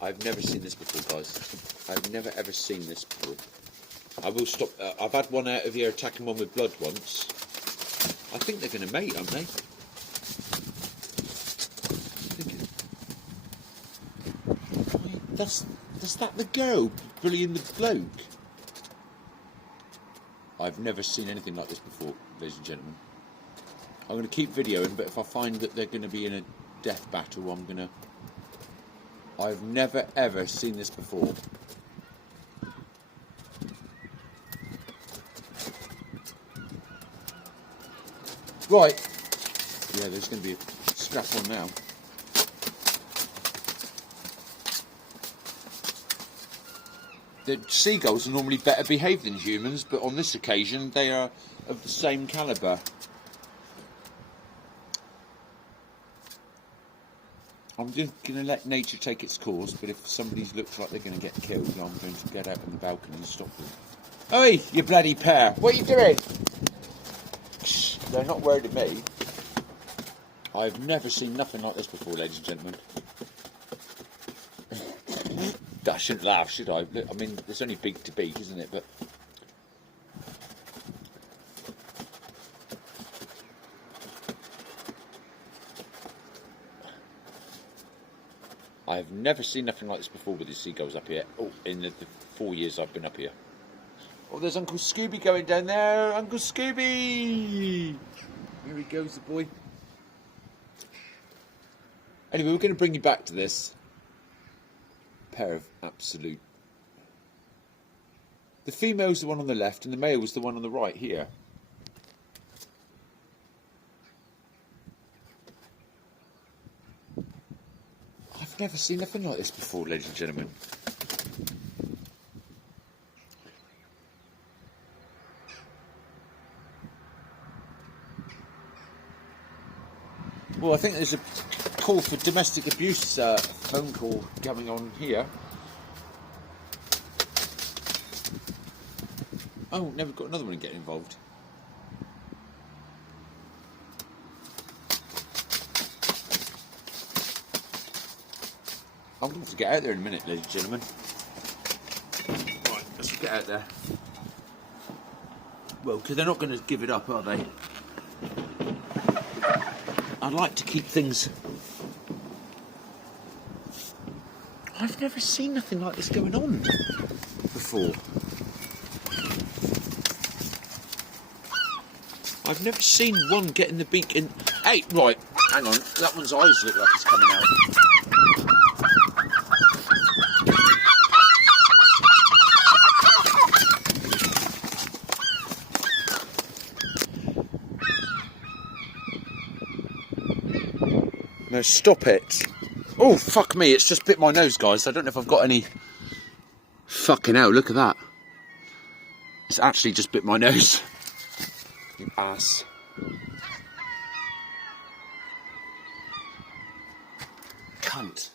I've never seen this before, guys. I've never ever seen this before. I will stop. I've had one out of here attacking one with blood once. I think they're going to mate, aren't they? That's that the girl bullying the bloke? I've never seen anything like this before, ladies and gentlemen. I'm going to keep videoing, but if I find that they're going to be in a death battle, I'm going to... I've never ever seen this before. Right. Yeah, there's going to be a scrap on now. The seagulls are normally better behaved than humans, but on this occasion they are of the same calibre. I'm just going to let nature take its course, but if somebody looks like they're going to get killed, I'm going to get out on the balcony and stop them. Oi, you bloody pair! What are you doing? Shh, they're not worried of me. I've never seen nothing like this before, ladies and gentlemen. I shouldn't laugh, should I? I mean, it's only beak to beak, isn't it? But I've never seen nothing like this before with the seagulls up here. Oh, in the 4 years I've been up here. Oh, there's Uncle Scooby going down there. Uncle Scooby! Here he goes, the boy. Anyway, we're going to bring you back to this. Pair of absolute... The female's the one on the left and the male was the one on the right here. I've never seen nothing like this before, ladies and gentlemen. Well, I think there's a call for domestic abuse phone call coming on here. Oh, never got another one getting involved. I'm going to have to get out there in a minute, ladies and gentlemen. Right, let's get out there. Well, because they're not going to give it up, are they? I like to keep things... I've never seen nothing like this going on before. I've never seen one getting the beak in... Hey, right, hang on. That one's eyes look like it's coming out. No, stop it. Oh, fuck me, it's just bit my nose, guys. I don't know if I've got any... Fucking hell, look at that. It's actually just bit my nose. You ass. Cunt.